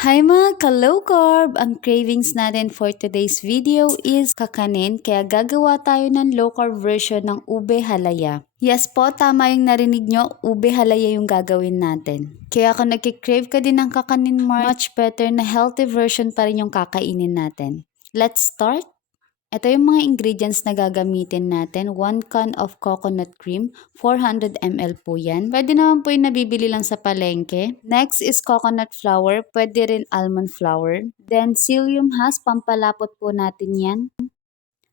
Hi mga ka-low carb! Ang cravings natin for today's video is kakanin kaya gagawa tayo ng low carb version ng ube halaya. Yes po, tama yung narinig nyo, ube halaya yung gagawin natin. Kaya kung nagkikrave ka din ng kakanin much better na healthy version pa rin yung kakainin natin. Let's start! Ito yung mga ingredients na gagamitin natin. 1 can of coconut cream, 400 ml po yan. Pwede naman po yung nabibili lang sa palengke. Next is coconut flour, pwede rin almond flour. Then psyllium husk, pampalapot po natin yan.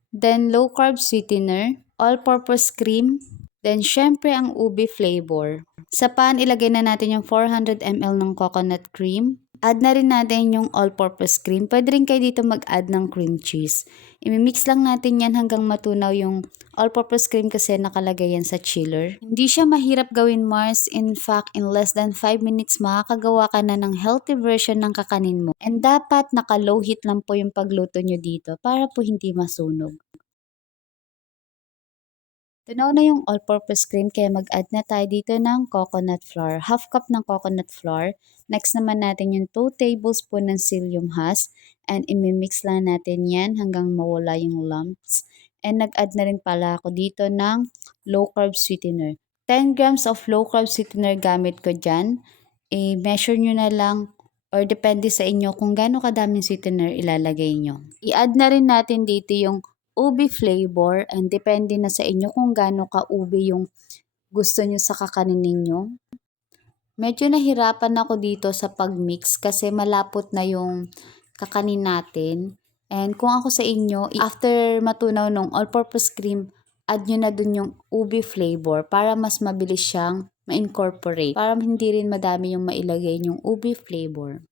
Then low carb sweetener, all-purpose cream. Then syempre ang ube flavor. Sa pan, ilagay na natin yung 400 ml ng coconut cream. Add na rin natin yung all-purpose cream. Pwede rin kayo dito mag-add ng cream cheese. Imimix lang natin yan hanggang matunaw yung all-purpose cream kasi nakalagay yan sa chiller. Hindi siya mahirap gawin, Mars. In fact, in less than 5 minutes, makakagawa ka na ng healthy version ng kakanin mo. And dapat naka-low heat lang po yung pagluto nyo dito para po hindi masunog. Tunaw na yung all-purpose cream kaya mag-add na tayo dito ng coconut flour. Half cup ng coconut flour. Next naman natin yung 2 tablespoon ng psyllium husk. And imimix lang natin yan hanggang mawala yung lumps. And nag-add na rin pala ako dito ng low carb sweetener. 10 grams of low carb sweetener gamit ko dyan. I-measure nyo na lang or depende sa inyo kung gaano kadaming sweetener ilalagay nyo. I-add na rin natin dito yung ube flavor and depende na sa inyo kung gaano ka-ube yung gusto nyo sa kakanin ninyo. Medyo nahirapan ako dito sa pag-mix kasi malapot na yung kakanin natin. And kung ako sa inyo, after matunaw nung all-purpose cream, add nyo na dun yung ube flavor para mas mabilis siyang ma-incorporate. Para hindi rin madami yung mailagay yung ube flavor.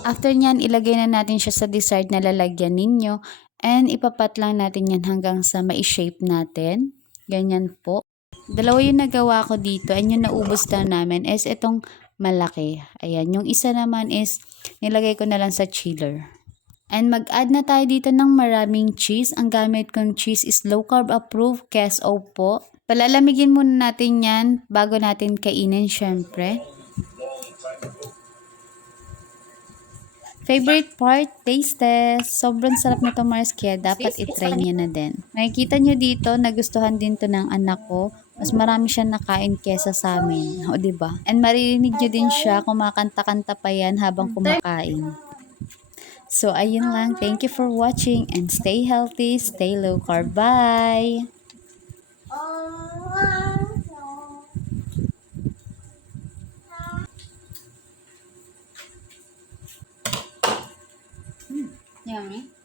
After nyan, ilagay na natin siya sa desired na lalagyan ninyo and ipapat lang natin yan hanggang sa ma-shape natin. Ganyan po. Dalawa yung nagawa ko dito and yung naubos na namin is itong malaki. Ayan, yung isa naman is nilagay ko na lang sa chiller. And mag-add na tayo dito ng maraming cheese. Ang gamit kong cheese is low carb approved, KSO po. Palalamigin muna natin yan bago natin kainin syempre. Favorite part, taste test. Sobrang sarap na to, Mars, kaya dapat itry niya na din. Makikita nyo dito, nagustuhan din to ng anak ko. Mas marami siya nakain kesa sa amin. O, diba? And maririnig nyo din siya, kumakanta-kanta pa yan habang kumakain. So, ayun lang. Thank you for watching and stay healthy, stay low carb. Bye! Yummy.